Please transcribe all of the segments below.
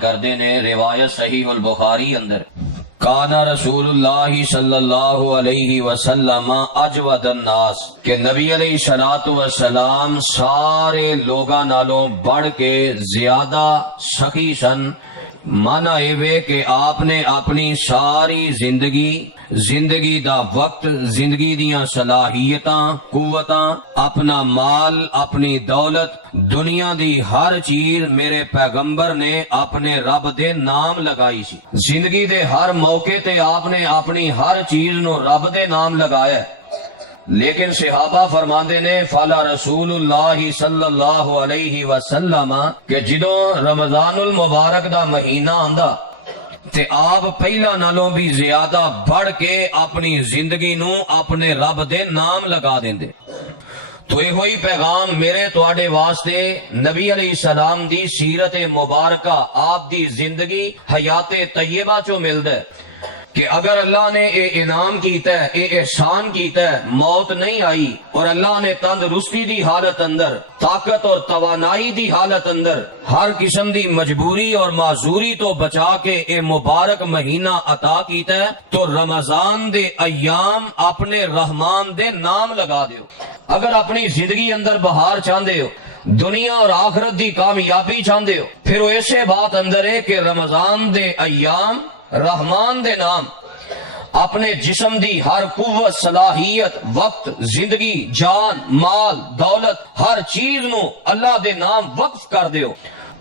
کردے نے روایت صحیح البخاری اندر کانا رسول اللہ صلی اللہ علیہ وسلم اجود الناس کہ نبی علیہ الصلوۃ والسلام سارے لوگاں نالوں بڑھ کے زیادہ سخی سن۔ مانا اے کہ آپ نے اپنی ساری زندگی دا وقت، زندگی دیاں صلاحیتاں، قوتاں، اپنا مال، اپنی دولت، دنیا دی ہر چیز میرے پیغمبر نے اپنے رب دے نام لگائی سی۔ زندگی دے ہر موقع تے آپ نے اپنی ہر چیز نو رب دے نام لگایا ہے۔ لیکن صحابہ فرماندے نے فالا رسول اللہ صلی اللہ علیہ وسلم کہ جدوں رمضان المبارک دا مہینہ آندا تے آپ پہلا نالوں بھی زیادہ بڑھ کے اپنی زندگی نو اپنے رب دے نام لگا دیندے۔ تو یہ ہوئی پیغام میرے تواڈے واسطے نبی علیہ السلام دی سیرت مبارکہ، آپ دی زندگی حیات طیبہ چو ملدا ہے کہ اگر اللہ نے اے انعام کیتا ہے، اے احسان کیتا ہے، موت نہیں آئی اور اللہ نے تندرستی دی حالت اندر، طاقت اور توانائی دی حالت اندر ہر قسم دی مجبوری اور معذوری تو بچا کے اے مبارک مہینہ عطا کیتا ہے تو رمضان دے ایام اپنے رحمان دے نام لگا دیو۔ اگر اپنی زندگی اندر بہار چاہندے ہو، دنیا اور آخرت دی کامیابی چاہندے ہو، پھر وہ ایسے بات اندر ہے کہ رمضان دے ایام رحمان دے نام اپنے جسم دی ہر قوت، صلاحیت، وقت، زندگی، جان، مال، دولت، ہر چیز نو اللہ دے نام وقف کر دیو،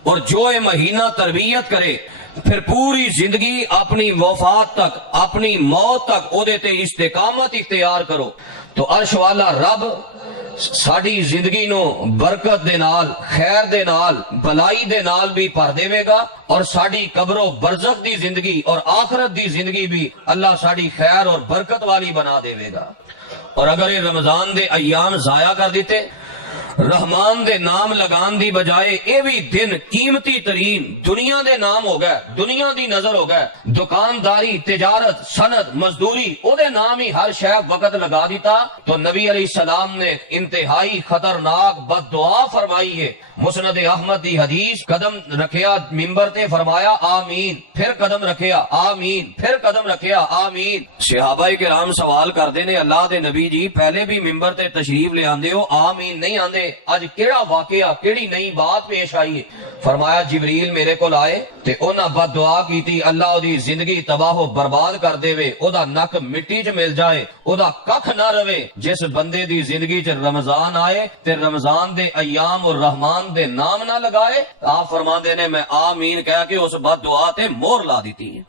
اور جو اے مہینہ تربیت کرے پھر پوری زندگی اپنی وفات تک، اپنی موت تک او دے تے استقامت اختیار کرو تو عرش والا رب ساڑی زندگی نو برکت دے نال، خیر دے نال، بلائی دے نال بھی پر دے گا، اور ساڑی قبر و برزخ دی زندگی اور آخرت دی زندگی بھی اللہ ساڑی خیر اور برکت والی بنا دے گا۔ اور اگر یہ رمضان دے ایام ضائع کر دیتے، رحمان دے نام لگان دی بجائے اے بھی دن قیمتی ترین دنیا دے نام ہو گئے، دنیا دی نظر ہو گئے، دکانداری، تجارت، صنعت، مزدوری، او دے نام ہی ہر شے وقت لگا دیتا تو نبی علیہ السلام نے انتہائی خطرناک بد دعا فرمائی ہے۔ مسند احمد دی حدیث، قدم رکھیا ممبر تے فرمایا آمین، پھر قدم رکھیا آمین، پھر قدم رکھیا آمین۔ صحابہ کرام سوال کردے نے اللہ دے نبی جی پہلے بھی ممبر تے تشریف لے آندے ہو، آمین نہیں آندے، اج کیڑا واقعہ، کیڑی نئی بات پیش آئی ہے؟ فرمایا جبریل میرے کول آئے تے انہاں بد دعا کیتی اللہ دی زندگی تباہ و برباد کر دے وے، او دا نک مٹی چ مل جائے، او دا ککھ نہ رہے۔ جس بندے دی زندگی چ رمضان آئے تے رمضان دے ایام اور رحمان دے نام نہ لگائے، آپ فرماندے نے میں آمین کہہ کے اس بد دعا تے مہر لا دیتی ہے۔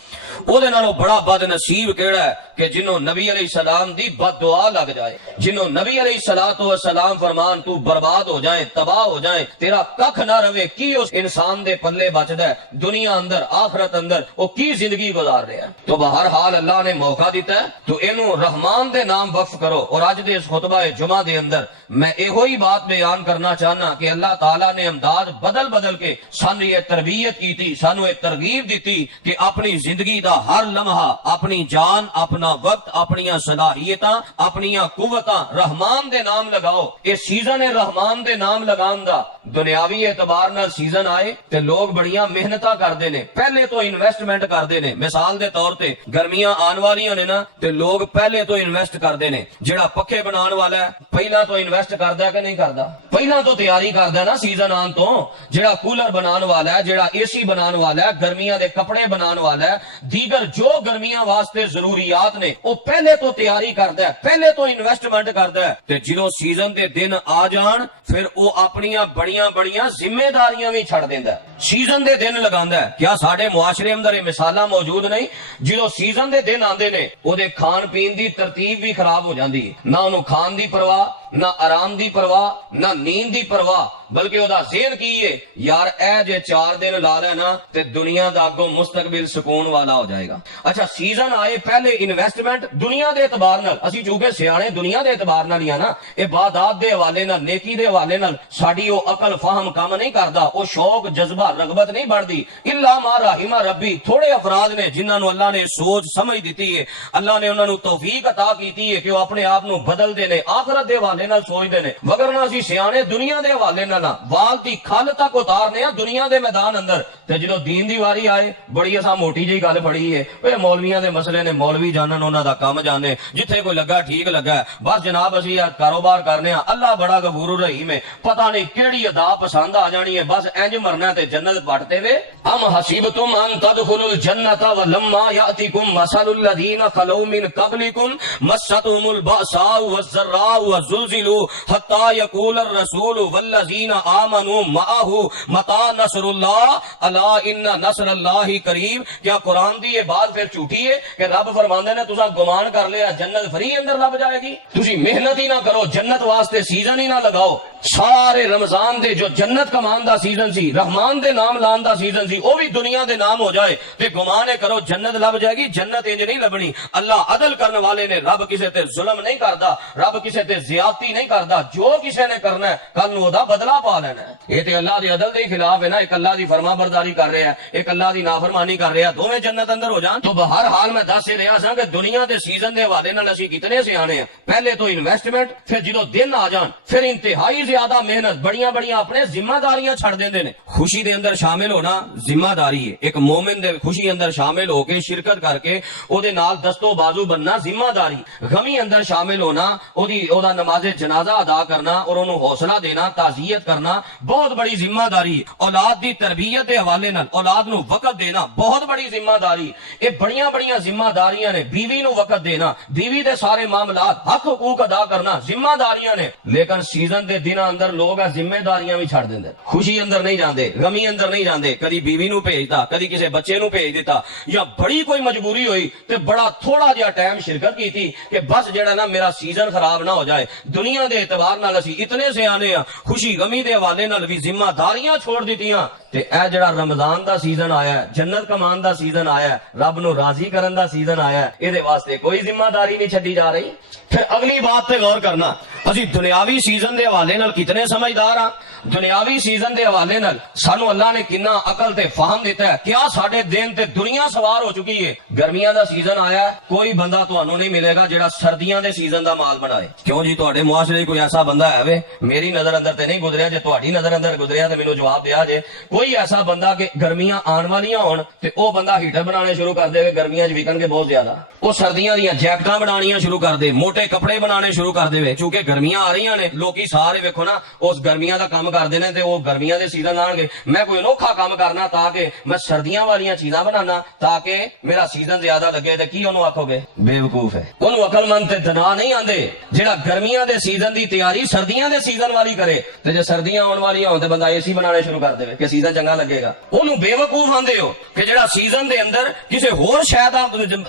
او دے نالوں بڑا بد نصیب کیڑا ہے کہ جنوں نبی علیہ السلام دی بد دعا لگ جائے، جنوں نبی علیہ السلام فرمان تو برباد ہو جائیں، تباہ ہو جائیں، تیرا ککھ نہ رہے، کی اس انسان دے پلے بچدا ہے دنیا اندر، آخرت اندر، او کی زندگی گزار رہا ہے؟ تو بہرحال اللہ نے موقع دیتا ہے تو اینو رحمان دے نام وقف کرو۔ اور اج دے اس خطبہ جمعہ دے اندر میں ایہو ہی بات بیان کرنا چاہنا کہ اللہ تعالیٰ نے امداد بدل بدل کے سانو یہ تربیت کی تھی، سانو یہ ترغیب دیتی کہ اپنی زندگی دا ہر لمحہ اپنی جان، اپنا وقت، اپنیاں صلاحیتاں، اپنیاں قوتاں رحمان دے نام لگاؤ۔ یہ سیزن ہے رحمان دے نام لگان دا۔ دنیاوی اعتبار نال سیزن آئے تے لوگ بڑیاں محنتاں کردے نے، پہلے تو انویسٹمنٹ کردے نے۔ مثال دے طور تے گرمیاں آن والیاں نے نا تے لوگ پہلے تو انویسٹ کردے نے۔ جڑا پکھے بنان والا ہے پہلا تو انویسٹ کردا ہے کہ نہیں کردا؟ پہلا تو تیاری کردا ہے نا سیزن آن تو۔ جڑا کولر بنان والا ہے، جڑا اے سی بنان والا ہے، گرمیاں دے کپڑے بنان والا ہے، دیگر جو گرمیاں واسطے ضروریات نے وہ پہلے تو تیاری کردا ہے، پہلے تو انویسٹمنٹ کردا ہے تے جدوں سیزن دے دن آ جان پھر وہ اپنیاں بڑیاں ذمہ داریاں بھی چھڑ دیندا ہے، سیزن دے دن لگاندا ہے۔ کیا ساڈے معاشرے اندر یہ مثالاں موجود نہیں؟ جدوں سیزن دے دن آندے نے او دے کھان پین دی ترتیب بھی خراب ہو جاندی ہے، نہ انہوں کھان دی پرواہ، نہ آرام دی پرواہ، نہ نیند دی پرواہ، بلکہ او دا ذہن کی ہے یار اے جے 4 دن لا لینا تے دنیا دا اگوں مستقبل سکون والا ہو جائے گا۔ اچھا سیزن آئے پہلے انویسٹمنٹ دنیا دے اعتبار نال، اسی چونکہ سیانے دنیا دے اعتبار نال ہی نا، عبادات دے حوالے نال، نیکی دے حوالے نال ساڈی او عقل فہم کام نہیں کردا، او شوق جذبہ رغبت نہیں بڑھدی۔ الا ما رحم ربی، تھوڑے افراد نے جنہاں نو اللہ نے سوچ سمجھ دیتی ہے، اللہ نے انہاں نو توفیق عطا کیتی ہے کہ وہ اپنے آپ نو بدل دے نے، آخرت دے حوالے حوالے نال سوچتے ہیں، وگرنہ اسی سیانے دنیا دے حوالے نال وال دی کھل تک اتارنے ہیں دنیا دے میدان اندر، تے جدو دین دی واری آئے بڑی اساں موٹی جی گل پڑھی ہے، اے مولویاں دے مسئلے نے مولوی جانن انہاں دا کام جانے، جتھے کوئی لگا ٹھیک لگا ہے، بس جناب اسی کاروبار کرنے ہاں، اللہ بڑا غفور رحیم ہے، پتہ نہیں کیڑی ادا پسند آ جانی ہے، بس انج مرنا تے جنت بٹتے وے۔ ام حسبتم ان تدخلوا الجنۃ ولما یاتکم مثل الذین خلو من قبلکم مستهم البأساء والضراء وزلزلوا حتى يقول الرسول والذین آمنوا معه متى نصر اللہ الا ان نصر اللہ قریب۔ کیا قرآن دی یہ بات پھر جھوٹی ہے کہ رب فرماندے نے تساں گمان کر لیا جنت فری اندر لب جائے گی؟ تسی محنت ہی نہ کرو، جنت واسطے سیزن ہی نہ لگاؤ، سارے رمضان دے جو جنت کمان دا سیزن سی، رحمان دے نام لان دا سیزن سی، وہ بھی دنیا دے نام ہو جائے تے گمان کرو جنت لب جائے گی۔ جنت انج نہیں لبنی، اللہ عدل کرنے والے نے، رب کسے تے ظلم نہیں کردا، رب کسے تے زیادتی نہیں کردا، جو کسے نے کرنا ہے کل نو دا بدلہ پا لینا ہے۔ یہ تے اللہ دی عدل دے خلاف ہے نا، ایک اللہ دی فرما برداری کر رہا ہے، ایک اللہ دی نافرمانی کر رہا ہے، دوویں جنت اندر ہو جان۔ تو بہر حال میں دس ہی رہا سا کہ دنیا دے سیزن دے حوالے نال اسی کتنے سیانے ہیں، پہلے تو انویسٹمنٹ، پھر جدو دن آ جان پھر انتہائی زیادہ محنت، بڑیاں بڑیاں اپنے ذمہ داریاں چھڑ دیندے نے۔ خوشی دے اندر شامل ہونا ذمہ داری ہے، ایک مومن دے خوشی اندر شامل ہو کے شرکت کر کے او دے نال دستو بازو بننا ذمہ داری، غمی اندر شامل ہونا، او دا نماز جنازہ ادا کرنا اور انہوں حوصلہ دینا، تعزیت کرنا بہت بڑی ذمہ داری۔ اولاد دی تربیت دے حوالے نال اولاد نو وقت دینا بہت بڑی ذمہ داری، یہ بڑیاں بڑیاں ذمہ داریاں نے۔ بیوی نو وقت دینا، بیوی دے سارے معاملات حق حقوق ادا کرنا ذمہ داریاں نے، لیکن سیزن دے دن اندر لوگ ذمہ داریاں بھی چھڑ دیندے، خوشی اندر نہیں جاندے، غمی اندر نہیں جاندے، کدی بیوی نو بھیجتا، کدی کسی بچے نو بھیج دیتا، یا بڑی کوئی مجبوری ہوئی تے بڑا تھوڑا جہا ٹائم شرکت کی تھی کہ بس جڑا نا میرا سیزن خراب نہ ہو جائے۔ دنیا دے اعتبار نال اسی اتنے سیانے ہاں، خوشی غمی دے حوالے نال بھی ذمہ داریاں چھوڑ دیتیاں، تے اے جڑا رمضان دا سیزن آیا ہے، جنت کمان دا سیزن آیا ہے، رب نو راضی کرن دا سیزن آیا ہے، اے دے واسطے کوئی ذمہ داری نہیں چھڈی جا رہی۔ پھر اگلی بات تے غور کرنا، اسی دنیاوی سیزن دے حوالے نال کتنے سمجھدار ہاں، دنیاوی سیزن دے حوالے نال سانو اللہ نے کنا عقل تے فہم دیتا ہے، کیا ساڈے دین تے دنیا سوار ہو چکی ہے۔ گرمیاں دا سیزن آیا ہے، کوئی بندہ تانوں نہیں ملے گا جڑا سردیاں دے سیزن دا مال بنائے۔ کیوں جی تواڈے معاشرے کوئی ایسا بندہ ہے وے؟ میری نظر اندر تے نہیں گزریا، جے تہاڈی نظر اندر گزریا تے مینوں جواب دیا جے۔ کوئی ایسا بندہ کہ گرمیاں آن والیاں ہون تے او بندہ ہیٹر بنانے شروع کر دے گرمیاں وچ وکن کے بہت زیادہ، او سردیاں دیاں جیکٹاں بنانیاں شروع کر دے، موٹے کپڑے بنانے شروع کر دے، چونکہ گرمیاں آ رہی نے، لوکی سارے ویکھو نا اس گرمیاں دا کام کردے نے تے او گرمیاں دے سیزن آن گے، میں کوئی انوکھا کام کرنا تاکہ میں سردیاں والیاں چیزاں بنانا تاکہ میرا سیزن زیادہ لگے، تے کی انہوں آکھو گے بے وقوف ہے۔ انہوں عقل مند تے دنا نہیں آندے جڑا گرمیاں دے سیزن دی تیاری سردیاں دے سیزن والی کرے، تے جے سردیاں آن والیاں ہون تے بندہ اے سی بنانے شروع کر دے کہ سیزن چنگا لگے گا۔ انہوں بے وقوف آندے ہو کہ جڑا سیزن دے اندر کسے ہور شے دا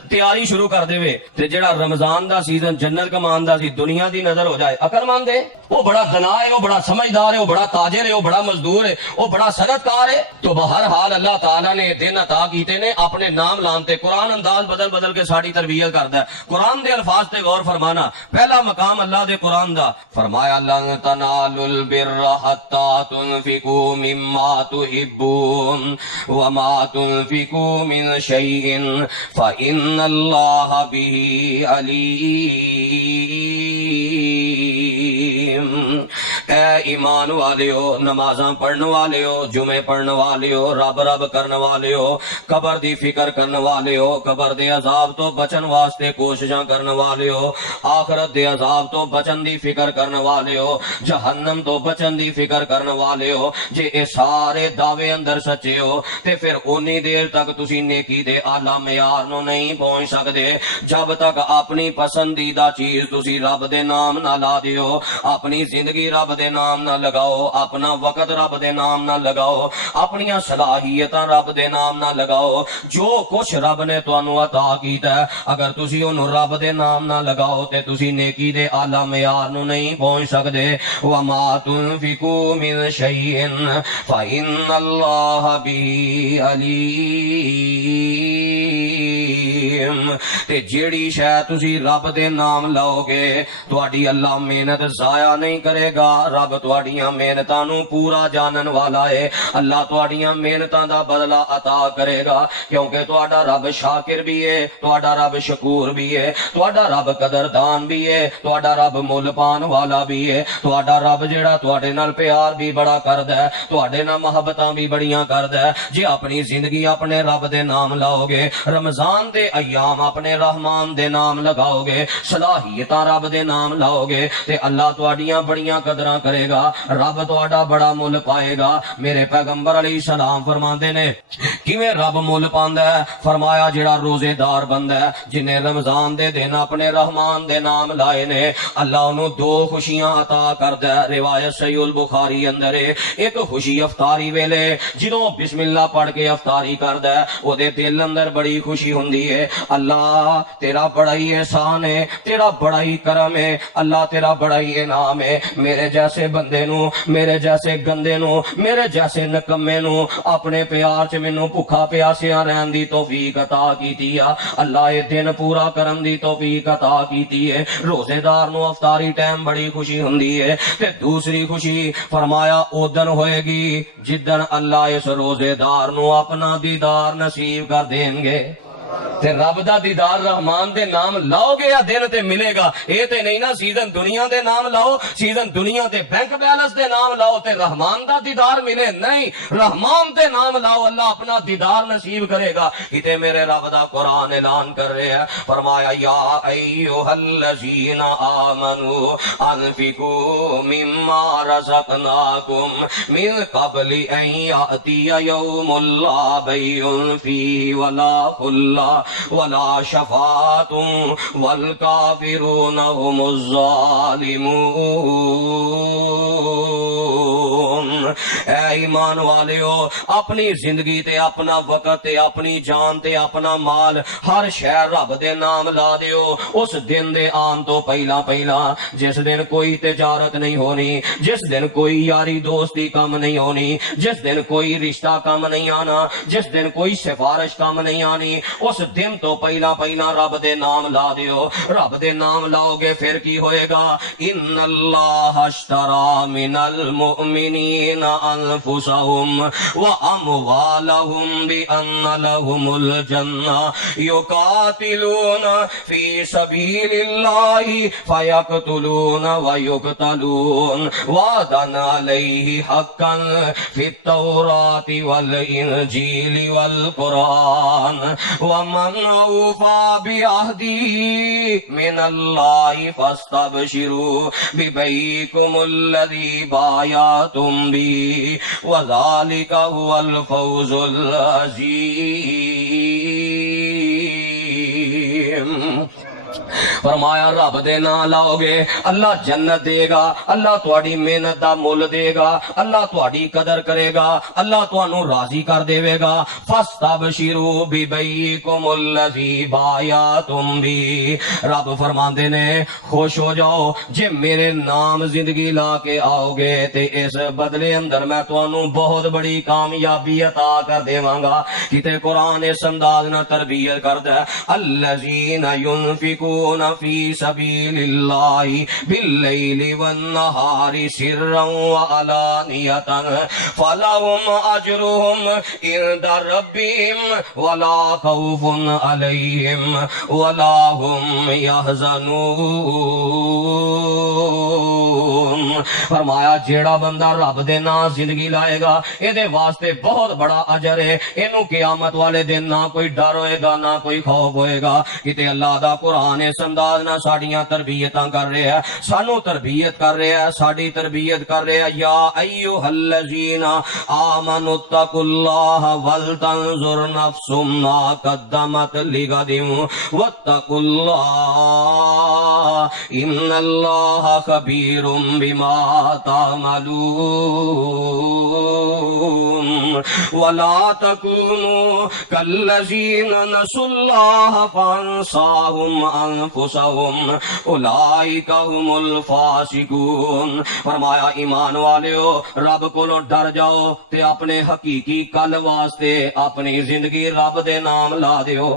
تیاری شروع کر دے تے جڑا رمضان دا سیزن جنت کمان دا سی دنیا دی نظر ہو جائے۔ عقل مند ہے، وہ بڑا دنا ہے، وہ بڑا سمجھدار ہے، وہ بڑا تاجر ہے، وہ بڑا مزدور ہے، وہ بڑا صنعت کار ہے۔ تو بہرحال اللہ تعالیٰ نے دن عطا کیتے نے اپنے نام لانتے، قرآن انداز بدل بدل کے ساری تربیت کرتا ہے۔ قرآن دے الفاظ تے غور فرمانا، پہلا مقام اللہ دے قرآن دا فرمایا لن تنالوا البر حتى تنفقوا مما تحبون وما تنفقوا من شيء فإن الله به عليم۔ اے ایمان والے ہو، نمازاں پڑھنے والے ہو، جمعے پڑھنے والے ہو، رب رب کرنے والے ہو، قبر دی فکر کرنے والے ہو، قبر دے عذاب تو بچن واسطے کوششاں کرنے والے ہو، آخرت دے عذاب تو بچن دی فکر کرنے والے ہو، جہنم تو بچن دی فکر کرنے والے ہو، جے اے سارے دعوے اندر سچے ہو تے پھر اونی دیر تک تسی نیکی دے اعلیٰ معیار نو نہیں پہنچ سکدے جب تک اپنی پسندیدہ چیز تسی رب دے نام نہ لا دیو، اپنی زندگی رب دے نام نہ لگاؤ، اپنا وقت رب دے نام نہ لگاؤ، اپنی صلاحیتاں رب دے نام نہ لگاؤ۔ جو کچھ رب نے تانوں عطا کیتا ہے اگر تسی اونوں رب دے نام نہ لگاؤ تے تسی نیکی دے اعلیٰ معیار نو نہیں پہنچ سکدے۔ وما تنفقوا من شيء فإن الله به عليم۔ حکیم تے جیڑی شے تسی رب دے نام لاؤ گے تواڈی اللہ محنت ضائع نہیں کرے گا رب تواڈیاں محنتاں نو پورا جانن والا ہے اللہ تواڈیاں محنتاں دا بدلہ عطا کرے گا کیونکہ تواڈا رب شاکر بھی ہے تواڈا رب شکور بھی ہے تواڈا رب قدردان بھی ہے تواڈا رب مول پان والا بھی ہے تواڈا رب جیڑا تواڈے نال پیار بھی بڑا کردا ہے تواڈے نال محبتاں بھی بڑیاں کردا ہے جے اپنی زندگی اپنے رب دے نام لاؤ گے رمضان دے ایام اپنے رحمان دے نام لگاؤ گے صلاحیتاں رب دے نام لاؤ گے تے اللہ تواڈیاں بڑیاں قدراں کرے گا رب تواڈا بڑا مول پائے گا میرے پیغمبر علیہ السلام فرماندے نے کیویں رب مول پاندا ہے فرمایا جڑا روزے دار بندہ ہے جنے رمضان دے دن اپنے رحمان دے نام لائے نے اللہ انہوں دو خوشیاں عطا کردا ہے روایت صحیح البخاری اندر ہے ایک خوشی افطاری ویلے جدوں بسم اللہ پڑھ کے افطاری کردا ہے او دے دل اندر بڑی خوشی ہوندی ہے اللہ تیرا بڑا ہی احسان ہے تیرا بڑا ہی کرم ہے اللہ تیرا بڑا ہی انعام ہے میرے جیسے بندے نو میرے جیسے گندے نو میرے جیسے نکمے نو اپنے پیار چ مینوں بھکھا پیاسیاں رہن دی توفیق عطا کیتی ہے اللہ یہ دن پورا کرن دی توفیق عطا کیتی ہے روزے دار نو افطاری ٹائم بڑی خوشی ہوندی ہے تے دوسری خوشی فرمایا او دن ہوئے گی جدن اللہ اس روزے دار نو اپنا دیدار نصیب کر دیں گے تے رب دا دیدار رحمان دے نام لاؤ گے یا دن تے ملے گا اے تے نہیں نا سیزن دنیا دے نام لاؤ سیزن دنیا دے بینک بیلنس دے نام لاؤ تے رحمان دا دیدار ملے نہیں رحمان دے نام لاؤ اللہ اپنا دیدار نصیب کرے گا کتے میرے رب دا قرآن اعلان کر رہے ہیں فرمایا یا ایوہ الذین آمنوا انفقوا مما رزقناکم من قبل ان یأتی یوم لا بیع فیہ ولا خلہ ولا شفاعت والکافرون هم الظالمون اے ایمان والیو اپنی زندگی تے اپنا وقت تے اپنی جان تے اپنا مال ہر شہر رب دے نام لا دیو اس دن دے آن تو پہلا جس دن کوئی تجارت نہیں ہونی جس دن کوئی یاری دوستی کم نہیں ہونی جس دن کوئی رشتہ کم نہیں آنا جس دن کوئی سفارش کم نہیں آنی اس دن تو پہلا رب دے نام لا دیو رب دے نام لاؤ گے پھر کی ہوئے گا ان اللہ اشترى من المؤمنین انفسهم واموالهم بان لهم الجنہ یقاتلون فی سبیل اللہ فیقتلون ویقتلون وعدا علیہ حقا فی التوراۃ والانجیل والقرآن ومن اوفى بعهده من الله فاستبشروا ببيعكم الذي بايعتم به وذلك هو الفوز العظيم فرمایا رب دے نا لاؤ گے اللہ جنت دے گا اللہ تواڈی محنت دا مول دے گا اللہ تواڈی قدر کرے گا اللہ تانوں راضی کر دے گا فاستبشروا ببیعکم الذی بایعتم بہ رب فرماندے نے خوش ہو جاؤ جے میرے نام زندگی لا کے آؤ گے تے اس بدلے اندر میں تانوں بہت بڑی کامیابی عطا کر دیواں گا کتے قرآن اس انداز نہ تربیت کردا ہے الذین ينفقون فی سبیل اللہ باللیل والنہار سرا وعلانیۃ فلہم اجرہم عند ربہم ولا خوف علیہم ولا هم یحزنون فرمایا جیڑا بندہ رب دے نا زندگی لائے گا اے دے واسطے بہت بڑا اجر ہے اینو قیامت والے دن نہ کوئی ڈر ہوئے گا نہ کوئی خوف ہوئے گا کتے اللہ دا قرآن اس انداز نہ ساڑیاں تربیتاں کر رہے ہیں سانو تربیت کر رہے ہیں ساڑی تربیت کر رہے ہیں یا ایوہ الذین آمنوا اتقوا اللہ ولتنظر نفس ما قدمت لغد واتقوا اللہ ان اللہ خبیر بما تعملون ولا تکونوا کالذین نسوا اللہ فانساہم انفسہم اولئک هم الفاسقون فرمایا ایمان والےو رب کولوں ڈر جاؤ تے اپنے حقیقی کل واسطے اپنی زندگی رب دے نام لا دیو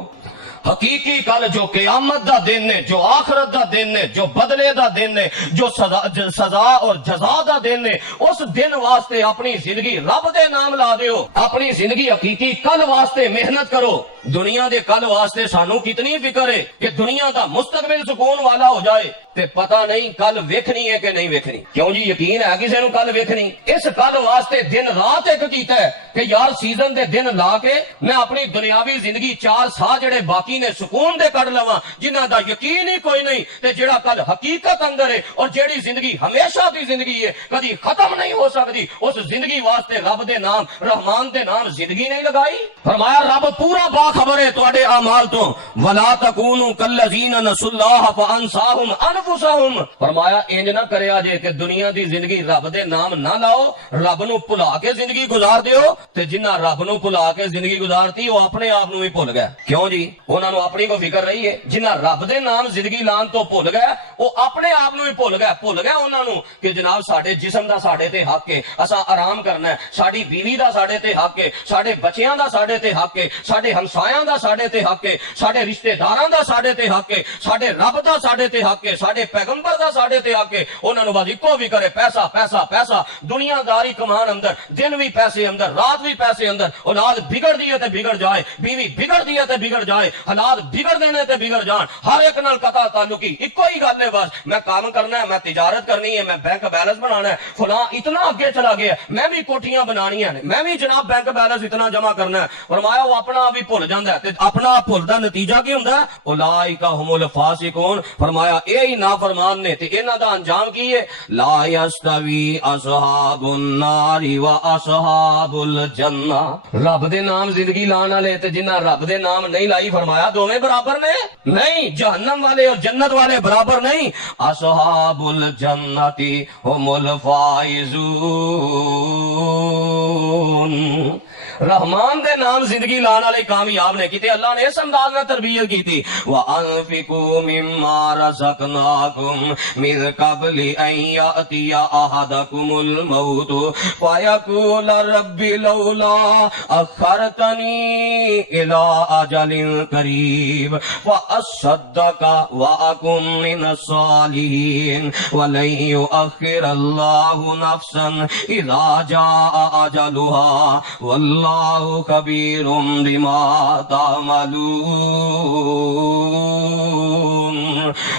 حقیقی کل جو قیامت دا دن ہے، جو آخرت دا دن ہے، جو بدلے دا دن ہے، جو سزا اور جزا دا دن ہے، اس دن واسطے اپنی زندگی رب دے نام لا دیو، اپنی زندگی حقیقی کل واسطے محنت کرو۔ دنیا دے کل واسطے سانو کتنی فکر ہے کہ دنیا دا مستقبل سکون والا ہو جائے، تے پتہ نہیں کل ویکھنی ہے کہ نہیں ویکھنی۔ کیوں جی یقین ہے کسی نو کل ویکھنی؟ اس کل واسطے دن رات ایک کیتا ہے کہ یار سیزن دے دن لا کے میں اپنی دنیاوی زندگی 4 سال جڑے باقی نے سکون دے کٹ لواں، جنہاں دا یقین ہی کوئی نہیں، تے جڑا کل حقیقت اندر ہے اور جیڑی زندگی ہمیشہ دی زندگی ہے، کدی ختم نہیں ہو سکتی، اس زندگی واسطے رب دے نام، رحمان دے نام زندگی نہیں لگائی؟ فرمایا رب پورا باخبر ہے تواڈے اعمال تو، ولا تکونوا کالذین نسوا اللہ فانساہم انفسہم۔ فرمایا انج نہ کریا جے کہ دنیا دی زندگی رب دے نام نہ لاؤ، رب نو بھلا کے زندگی گزار دیو، تے جنہ رب نو بھلا کے زندگی گزارتی وہ اپنے آپ نو ہی بھول گئے۔ کیوں جی؟ انہاں نو اپنی کوئی فکر رہی ہے؟ جنہ رب دے نام زندگی لان تو بھول گئے وہ اپنے آپ نو ہی بھول گئے انہاں نو کہ جناب ساڈے جسم دا ساڈے تے حق ہے، اساں آرام کرنا ہے، ساڈی بیوی دا ساڈے تے حق ہے، ساڈے بچیاں دا ساڈے تے حق ہے، ساڈے ہمسایاں دا ساڈے تے حق ہے، ساڈے رشتہ داراں دا ساڈے تے حق ہے، ساڈے رب دا ساڈے تے حق ہے، ساڈے پیغمبر دا ساڈے تے حق ہے۔ انہاں نو بس اکو فکر ہے پیسہ پیسہ پیسہ، دنیا داری کمان اندر، دن بھی پیسے اندر، رات بھی پیسے اندر، اولاد بگڑ دی ہے تے بگڑ جائے، بیوی بگڑ دی ہے تے بگڑ جائے، حالات بگڑ دینے تے بگڑ جان، ہر ایک نال قطع تعلقی اکو ہی گل ہے بس، میں کام کرنا ہے، میں تجارت کرنی ہے، میں بینک بیلنس بنانا ہے، فلاں اتنا اگے چلا گیا، میں بھی کوٹھیاں بنانی ہیں، میں بھی جناب بینک بیلنس اتنا جمع کرنا ہے۔ فرمایا وہ اپنا آپ ہی بھول جاندا ہے، تے اپنا آپ بھول دا نتیجہ کی ہوندا ہے؟ اولئک هم الفاسقون۔ فرمایا اے ہی نافرمان نے، تے انہاں دا انجام کی ہے؟ لا یستوی اصحاب النار و اصحاب الجنہ۔ رب دے نام زندگی لان والے تے جنہاں رب دے نام نہیں لائی، فرمایا دوویں برابر نے نہیں، جہنم والے اور جنت والے برابر نہیں۔ اصحاب الجنت هم الفائزون۔ رحمان دے نام زندگی لان والے کامیاب نے کیتے، اللہ نے اس انداز میں تربیت کی تھی، وَأَنفِقُوا مِمَّا رَزَقْنَاكُمْ مِن قَبْلِ أَن يَأْتِيَ أَحَدَكُمُ الْمَوْتُ فَيَقُولَ رَبِّ لَوْلَا أَخَّرْتَنِي إِلَىٰ أَجَلٍ قَرِيبٍ فَأَصَّدَّقَ وَأَكُن مِّنَ الصَّالِحِينَ وَلَن يُؤَخِّرَ اللَّهُ نَفْسًا إِذَا جَاءَ أَجَلُهَا وَاللَّهُ خبیر بما تعملون۔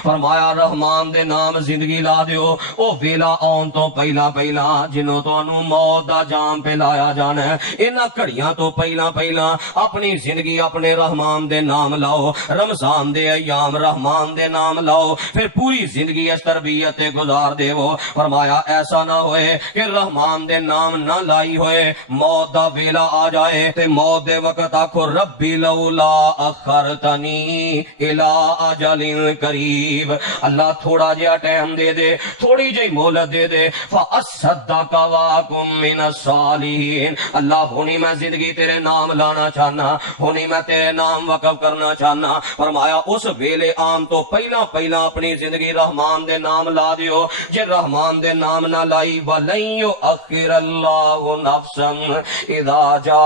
فرمایا رحمان دے نام زندگی لا دیو، او ویلا آن تو پہلا پہلا جنوں تانوں موت دا جام پہ لایا جانا ہے، انہاں گھڑیاں تو پہلا پہلا اپنی زندگی اپنے رحمان دے نام لاؤ، رمضان دے ایام رحمان دے نام لاؤ، پھر پوری زندگی اس تربیت گزار دے وہ۔ فرمایا ایسا نہ ہوئے کہ رحمان دے نام نہ لائی ہوئے، موت دا ویلا آ جائے تے موت دے وقت آکھو ربی لولا اخرتنی الی اجل قریب، اللہ تھوڑا جہا ٹائم دے دے، تھوڑی جہی مہلت دے دے، فاصدق واکن من الصالحین، اللہ ہونی میں زندگی تیرے نام لانا چاہنا، ہونی میں تیرے نام وقف کرنا چاہنا۔ فرمایا اس ویلے آن تو پہلا پہلا اپنی زندگی رحمان دے نام لا دیو، جے رحمان دے نام نہ لائی وَلَن يُؤَخِّرَ اللَّهُ نَفْسًا اذا جاء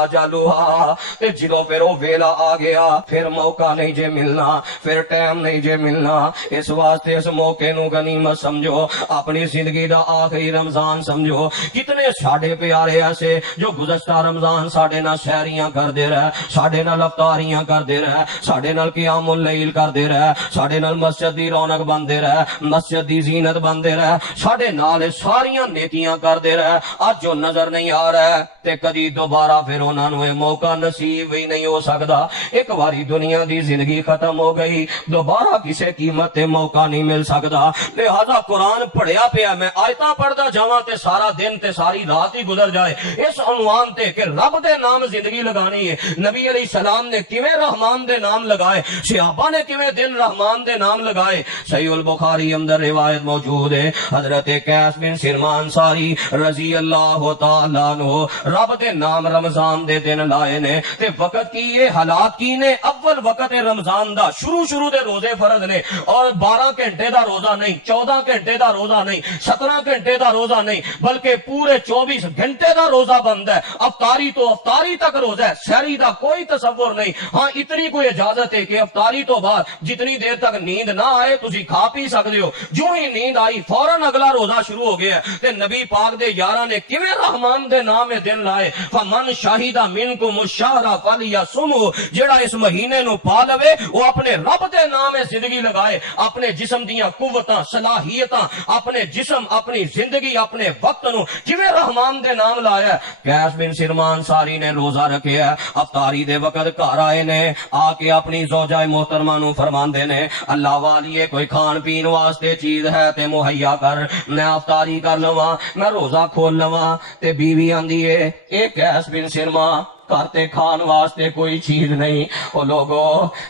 اجلها، تے جدوں پھر وہ ویلا آ گیا پھر موقع نہیں جے ملنا، پھر ٹائم نہیں جے ملنا، اس واسطے اس موقع نو غنیمت سمجھو، اپنی زندگی دا آخری رمضان سمجھو۔ کتنے ساڈے پیارے ایسے جو گزشتہ رمضان ساڈے نال سحریاں کردے رہے، ساڈے نال افطاریاں کردے رہے، ساڈے نال قیام اللیل کردے رہے، ساڈے نال مسجد دی رونق بندے رہے، مسجد دی زینت بندے رہے، ساڈے نال ساریاں نیکیاں کردے رہے، اج جو نظر نہیں آ رہا ہے تے کدی دوبارہ پھر انہاں نوں یہ موقع نصیب ہی نہیں ہو سکدا۔ ایک باری دنیا دی زندگی ختم ہو گئی، دوبارہ کسے قیمت تے موقع نہیں مل سکدا۔ لہذا قرآن پڑھیا پیا، میں آیتاں پڑھدا جاواں تے سارا دن تے ساری رات ہی گزر جائے اس عنوان تے کہ رب دے نام زندگی لگانی ہے۔ نبی علیہ السلام نے کیویں رحمان دے نام لگائے، صحابہ نے کیویں دن رحمان دے نام لگائے۔ صحیح البخاری اندر روایت موجود ہے، حضرت قیس بن سرمان انصاری رضی اللہ تعالیٰ عنہ رب دے نام رمضان دے دن لائے نے تے وقت کی یہ حالات کی نے اول وقت رمضان دا شروع دے روزے فرض نے اور 12 گھنٹے دا روزہ نہیں 14 گھنٹے دا روزہ نہیں 17 گھنٹے دا روزہ نہیں بلکہ پورے 24 گھنٹے دا روزہ بند ہے افطاری تو افطاری تک روزہ ہے سحری دا کوئی تصور نہیں ہاں اتنی کوئی اجازت ہے کہ افطاری تو بعد جتنی دیر تک نیند نہ آئے تسی کھا پی سکتے ہو جو ہی نیند آئی فوراً اگلا روزہ شروع ہو گیا ہے تے نبی پاک دے یاراں نے کیویں رحمان دے نام دن لائے فمن شاہد منکم الشہر فلیصمہ جڑا اس مہینے نو پا لوے وہ اپنے رب دے نام زندگی لگائے اپنے جسم دیاں قوتاں صلاحیتاں اپنے جسم اپنی زندگی اپنے وقت نو کیویں رحمان دے نام لایا قیس بن سرمان ساری نے روزہ رکھیا افطاری دے وقت گھر آئے نے آ کے اپنی زوجہ محترمہ نو فرماندے نے اللہ والیے کوئی کھان پین واسطے چیز ہے تے مہیا کر میں افطاری کر لواں میں روزہ کھول لواں تے بیوی آندی ہے اے قیس بن سرمان کرتے کھان واسطے کوئی چیز نہیں او لوگو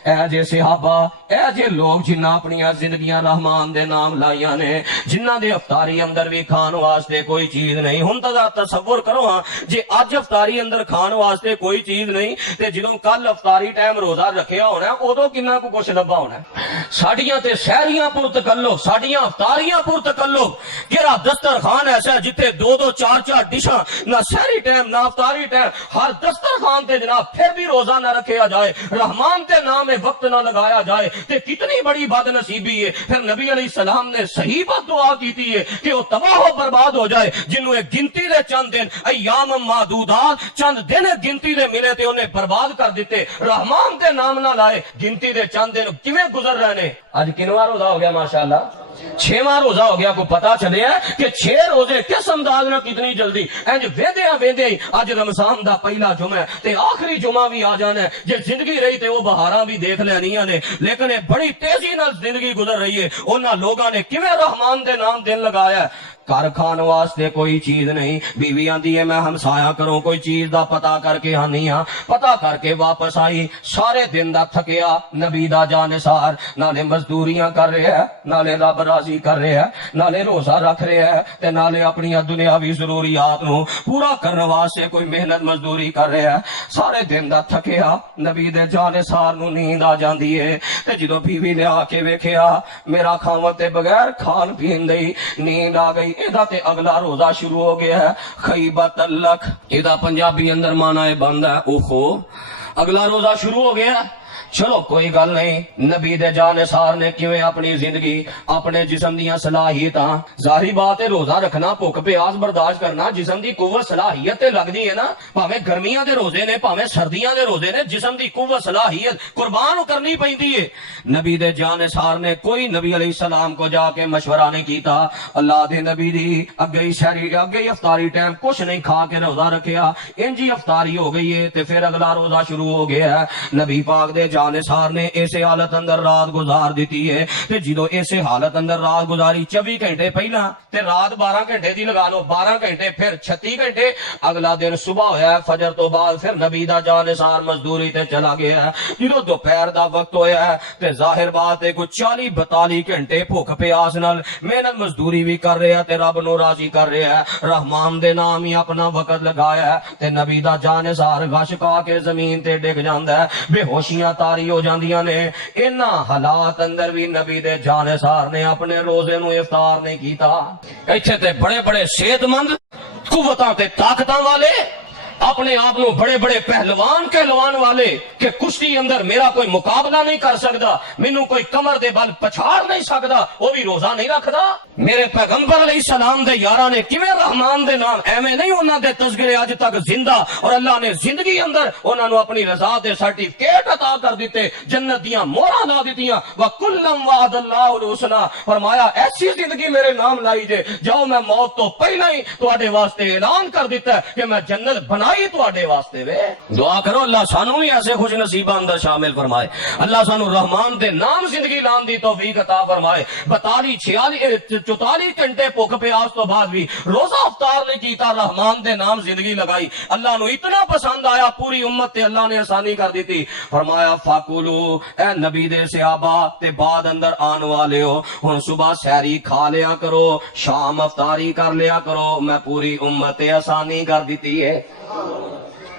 اے جے صحابہ اے جے لوگ جنہ اپنی زندگیاں رحمان دے نام لائیاں نے جنہ دے افطاری اندر بھی کھان واسطے کوئی چیز نہیں ہن تا تصور کرو ہاں جے اج افطاری اندر کھان واسطے کوئی چیز نہیں تے جدوں کل افطاری ٹائم روزہ رکھیا ہونا ہے اودوں کنا کو کچھ لبا ہونا ہے ساڈیاں تے سحریاں پر تکلف ساڈیاں افطاریاں پر تکلف کیڑا دسترخوان ایسا ہے جتھے 2-2 4-4 ڈشاں نہ سحری ٹائم نہ افطاری ٹائم ہر خان تے جناب پھر بھی روزہ نہ رکھیا جائے رحمان تے نام میں وقت نہ لگایا جائے تے کتنی بڑی بد نصیبی ہے پھر نبی علیہ السلام نے صحیح بات دعا کیتی ہے کہ وہ تباہ و برباد ہو جائے جنہوں ایک گنتی دے چند دن ایام معدودات چند دن گنتی دے ملے تے انہیں برباد کر دیتے رحمان تے نام نہ لائے گنتی دے چند دن کیویں گزر رہے نے آج کنواں روزہ ہو گیا ماشاءاللہ 6واں روزہ ہو گیا کو پتا چلے ہے کہ 6 روزے کس انداز میں کتنی جلدی انج ویندے ہی اج رمضان دا پہلا جمعہ تے آخری جمعہ بھی آ جانا ہے جے زندگی رہی تے وہ بہاراں بھی دیکھ لینیاں نے لیکن بڑی تیزی نال زندگی گزر رہی ہے انہاں لوگاں نے کیویں رحمان دے نام دن لگایا ہے گھر کھان واسطے کوئی چیز نہیں بیوی آندی ہے میں ہمسایا کروں کوئی چیز دا پتا کر کے آنی ہاں پتا کر کے واپس آئی سارے دن دا تھکیا نبی دا جانسار نالے مزدوریاں کر رہے ہیں نالے رب راضی کر رہے ہیں نالے روزہ رکھ رہے ہیں تے نالے اپنی دنیاوی ضروریات نو پورا کرنے واسطے کوئی محنت مزدوری کر رہے ہیں سارے دن دا تھکیا نبی دے جانسار نو نیند آ جاندی ہے تے جدوں بیوی نے آ کے ویکھیا میرا خاوند تے بغیر کھان پین دی نیند آ گئی ادا تے اگلا روزہ شروع ہو گیا ہے خیبت الک ادا پنجابی اندر معنی بند ہے اوہو اگلا روزہ شروع ہو گیا چلو کوئی گل نہیں نبی دے جانسار نے کیویں اپنی زندگی اپنے جسم دیاں صلاحیتاں ظاہری بات ہے روزہ رکھنا بھوک پیاس برداشت کرنا جسم دی قوت صلاحیت تے لگدی ہے نا بھاویں گرمیاں دے روزے نے بھاویں سردیاں دے روزے نے جسم دی قوت صلاحیت قربان کرنی پیندی ہے نبی دے جانسار نے کوئی نبی علیہ السلام کو جا کے مشورہ نہیں کیتا اللہ دے نبی دی اگے شہری اگے افطاری ٹائم کچھ نہیں کھا کے روزہ رکھیا انجی افطاری ہو گئی ہے تے پھر اگلا روزہ شروع ہو گیا ہے نبی پاک دے جانسار نے ایسے حالت اندر رات گزار دیتی ہے تے جدو ایسے حالت اندر رات گزاری 24 گھنٹے پہلا تے رات 12 گھنٹے دی لگا لو 12 گھنٹے پھر 36 گھنٹے اگلا دن صبح ہویا ہے فجر تو بعد پھر نبی دا جانسار مزدوری تے چلا گیا ہے جدو دوپہر دا وقت ہویا ہے تے ظاہر بات ہے کوئی 40-42 گھنٹے بھوک پیاس نال محنت مزدوری بھی کر رہا ہے تے رب نو راضی کر رہا ہے رحمان دے نام ہی اپنا وقت لگایا ہے تے نبی دا جانسار غش کھا کے زمین تے ڈگ جاندا ہے بے ہوشیاں تاری ہو جاندیاں نے انہاں حالات اندر بھی نبی دے جانسار نے اپنے روزے نو افطار نہیں کیتا ایتھے تے بڑے بڑے صحت مند قوتاں تے طاقتاں والے اپنے آپ نو بڑے بڑے پہلوان کہلوان والے کہ کشتی اندر میرا کوئی مقابلہ نہیں کر سکتا مینوں کوئی کمر دے بل پچھاڑ نہیں سکتا وہ بھی روزہ نہیں رکھدا میرے پیغمبر علیہ السلام دے یاراں نے کیویں رحمان دے نام ایویں نہیں انہاں دے تذکرے اج تک زندہ اور اللہ نے زندگی اندر انہاں نو اپنی رضا دے سرٹیفکیٹ عطا کر دیتے جنت دیاں موہراں لا دتیاں وکلم وعد اللہ الحسنی فرمایا ایسی زندگی میرے نام لائی جے جاؤ میں موت تو پہلا ہی تواڈے واسطے اعلان کر دیتا ہے کہ میں جنت بنا भलाई तुहाडे वास्ते वे। दुआ करो अल्लाह सानू भी ऐसे खुश नसीबां अंदर शामिल फरमाए। अल्लाह सानू रहमान दे नाम जिंदगी लान दी तौफीक अता फरमाए। 42 46 44 घंटे भुख प्यास तो बाद भी रोजा अफ्तार नहीं कीता, रहमान दे नाम जिंदगी लगाई। अल्लाह नु इतना पसंद आया, पूरी उम्मत ते अल्लाह ने आसानी कर दी थी। फरमाया फाकुलू, ए नबी दे सहाबा ते बाद अंदर आने वाले हो, हुन सुबह सैरी खा लिया करो, शाम अफ्तारी कर लिया करो, मैं पूरी उम्मत ते आसानी कर दी है।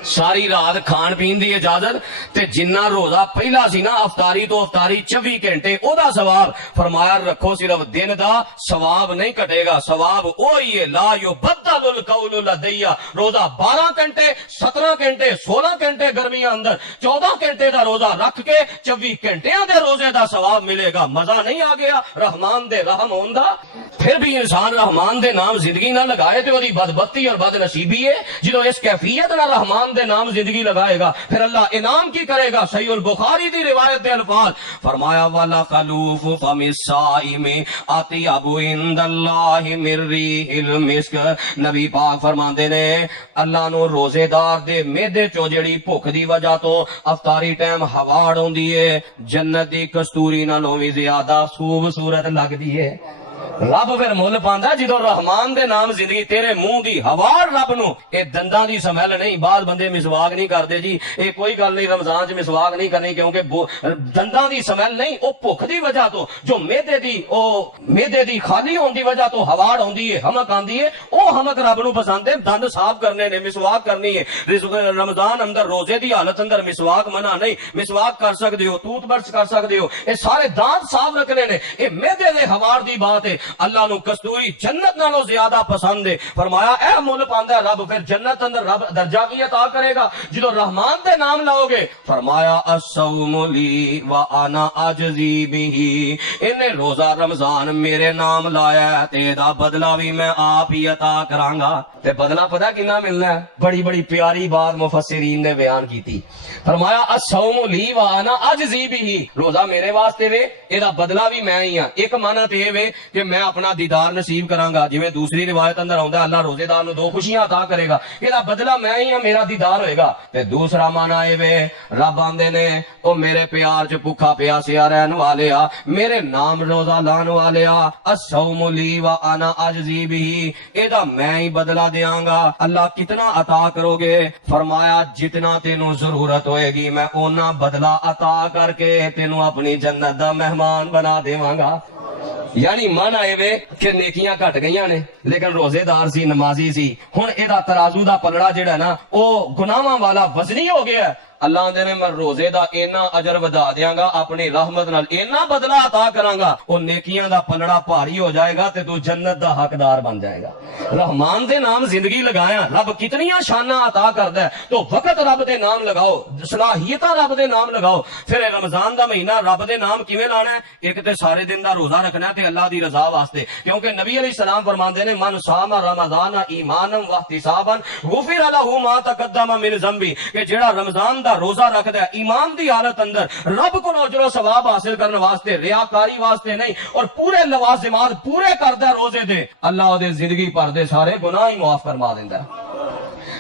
सारी रात खान पीन दी इजाजत ते जिन्ना रोजा पहला सी ना अफ्तारी तो अफ्तारी 24 घंटे ओदा सवाब फरमाया रखो, सिर्फ दिन दा सवाब नहीं कटेगा, सवाब ओही है ला युबद्दलुल कौलु लदैया। रोजा 12 घंटे 17 घंटे 16 घंटे गर्मियां अंदर 14 घंटे दा रोजा रख के 24 घंटियां दे रोजे दा सवाब मिलेगा। मजा नहीं आ गया रहमान दे रहम होंदा? फिर भी इंसान रहमान दे नाम जिंदगी ना लगाए तो ओदी बदबख्ती और बदनसीबी है। जो इस कैफियत ना रहमान दे नाम जिंदगी लगाएगा फिर अल्लाह इनाम की करेगा। सहीहुल बुखारी दी रिवायत दे अल्फाज फरमाया वाला खलूफ फमिसाइमी अतियबु इंदल्लाहि मिर्रिहिल मिस्क। नबी पाक फरमांदे ने अल्लाह नु रोजेदार दे मेदे चो जेड़ी भुख दी वजह तो अफ्तारी टाइम हवाड़ होंदी है, जन्नत दी कस्तूरी नालों भी ज्यादा खूबसूरत लगदी है। रब फिर मुल पांदा जो रहमान दे नाम जिंदगी तेरे मुंह दी हवाड़ रब नु। ये दंदां दी स्मैल नहीं, बाद बंदे मिसवाक नहीं करते जी, ये कोई गल नहीं, रमजान च मिसवाक नहीं करनी क्योंकि दंदां दी स्मैल नहीं, ओ भुख दी वजह तो जो मेदे दी खाली होने की वजह तो हवाड़ होंदी है, हमक आंदी है, ओ हमक रब नु पसंद है। दंद साफ करने ने, मिसवाक करनी है। रमजान अंदर रोजे दी हालत अंदर मिसवाक मना नहीं, मिसवाक कर सकते हो, टूथब्रश कर सकते हो, ये सारे दांत साफ रखने ने, ये मेदे दे हवाड़ दी बात है। अल्लाह नु कस्तूरी जन्नत नालों ज्यादा पसंद है। फरमाया ए मुल पांदा रब, फिर जन्नत अंदर रब दर्जा की अता करेगा जो रहमान दे नाम लाओगे। फरमाया अस्सौमु ली व अना अजज़ी बिही, इन्हें रोजा रमजान मेरे नाम लाया ते दा बदला भी मैं आप ही अता करांगा। ते बदला पता कितना मिलना है? बड़ी बड़ी प्यारी बात मुफस्सिरीन ने बयान की थी। फरमाया अस्सौमु ली व अना अजज़ी बिही, रोजा मेरे वास्ते वे, एदा बदला भी मैं ही हां। एक माना ते वे कि मैं अपना दीदार नसीब करांगा, जिवें दूसरी रिवायत अंदर आउंदा अल्लाह रोजेदार नु 2 खुशियां अता करेगा, एदा बदला मैं ही हां, मेरा दीदार होएगा। ते दूसरा माना ए वे रब आंदे ने ओ मेरे प्यार च भुखा प्यासिया रहन वाले आ, मेरे नाम रोजा लान वाले आ, अस्सौमु ली व अना अजज़ी बिही, एदा मैं ही बदला देंगा। अल्लाह कितना अता करोगे? फरमाया जितना तेनू जरूरत होएगी मैं ओना बदला अता करके तेनू अपनी जन्नत दा मेहमान बना देवांगा। यानी मन आए वे कि नेकियां घट गई ने लेकिन रोजेदार सी, नमाजी सी, हुण एदा तराजू दा पलड़ा जेड़ा ना ओ गुनाहां वाला वजनी हो गया। अल्लाह दे ने मैं रोजे दा इना अजर वधा देंगा, अपनी रहमत नाल इना बदला अता करांगा, ओ नेकियां दा पलड़ा भारी हो जाएगा ते तू जन्नत दा हकदार बन जाएगा। रहमान दे नाम जिंदगी लगाया, रब कितनियां शाना अता करदा है, तो वक्त रब दे नाम लगाओ, सलाहियतां रब दे नाम लगाओ। फिर रमजान दा महीना रब दे नाम किवें लाना है? एक ते सारे दिन दा रोजा रखना है ते अल्लाह दी रजा वास्ते, क्योंकि नबी अलैहि सलाम फरमांदे ने मन सामा रमजान ईमानन व इहतिसाबन गुफिर लहू मा तकद्दम मिन ज़ंबी, कि जेड़ा रमजान रोजा रखदा है ईमान दी हालत अंदर रब को अजर सवाब हासिल करने वास्ते, रियाकारी वास्ते नहीं, और पूरे लवाजिमात पूरे करदा रोजे दे, अल्लाह ओदे जिंदगी भर दे सारे गुनाह ही माफ फरमा देंदा।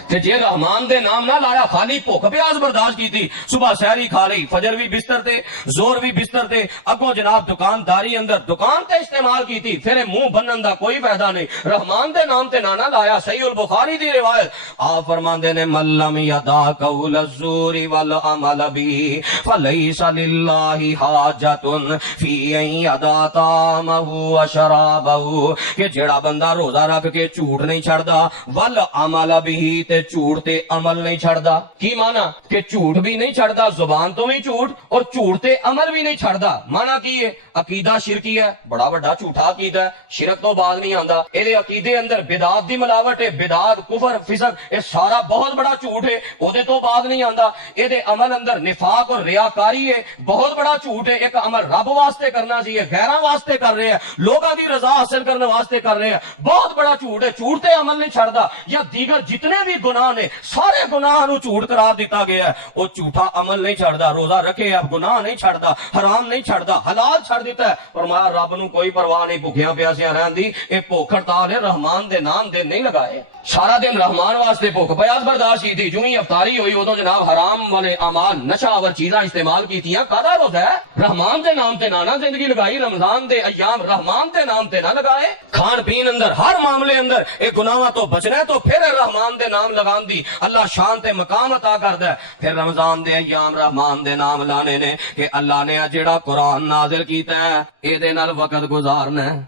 ते जे रहमान दे नाम ना लाया, खाली भुख प्यास बर्दाश्त की थी, सुबह सहरी खा ली, फजर भी बिस्तर ते, जोर भी बिस्तर ते, अगो जनाब दुकानदारी अंदर दुकान ते इस्तेमाल की थी, फिर मुंह बनन दा कोई फायदा नहीं, रहमान दे नाम ते नाना लाया। सहीहुल बुखारी दी रिवायत आप फरमांदे ने मल्लम यदा कौल ज़ूरी वल अमल बी फलैसा लिल्लाहि हाजतुन फी अन यदा तामहु व शराबहु, कि जेड़ा बंदा रोजा रख के झूठ नहीं छड़दा, वल अमल बी ते झूठ ते अमल नहीं छड़दा। की माना? कि झूठ भी नहीं छड़दा, जुबान तो भी झूठ, और झूठ ते अमल भी नहीं छड़दा। माना की है? अकीदा शिरकी है, बड़ा बड़ा झूठा अकीदा है, शिरक तो बाद नहीं आंदा। एदे अकीदे अंदर बिदात दी मिलावट है, बिदात कुफर फिसक ये सारा बहुत बड़ा झूठ है, ओदे तो बाद नहीं आंदा। एदे अमल अंदर निफाक और रियाकारी है, बहुत बड़ा झूठ है। एक अमल रब वास्ते करना चाहिए, गैरां वास्ते कर रहे हैं, लोगों की रजा हासिल करने वास्ते कर रहे हैं, बहुत बड़ा झूठ है। झूठ ते अमल नहीं छड़दा। या दीगर जितने भी گناہ نے سارے گناہ نو جھوٹ قرار دیتا گیا ہے وہ جھوٹا عمل نہیں چھڑدا روزہ رکھے اب گناہ نہیں چھڑدا حرام نہیں چھڑدا حلال چھڑ دیتا ہے فرمایا رب نو کوئی پرواہ نہیں بھکھیاں پیاسیاں رہن دی اے بھوک ہڑتال ہے رحمان دے نام دے نہیں لگائے سارا دن رحمان واسطے بھوک پیاس برداشت کی تھی جو ہی افطاری ہوئی ادو جناب حرام والے اعمال نشہ آور چیزاں استعمال کیتیاں کادا روزہ ہے رحمان دے نام تے نانا زندگی لگائی رمضان دے ایام رحمان دے نام تے نہ لگائے کھان پین اندر ہر معاملے اندر اے گناہاں تو بچنا ہے تو پھر رحمان دے نام لگان دی اللہ شان تے مقام عطا کردا ہے پھر رمضان دے ایام رحمان دے نام لانے نے کہ اللہ نے جڑا قرآن نازل کیتا ہے اے دے نال وقت گزارنا ہے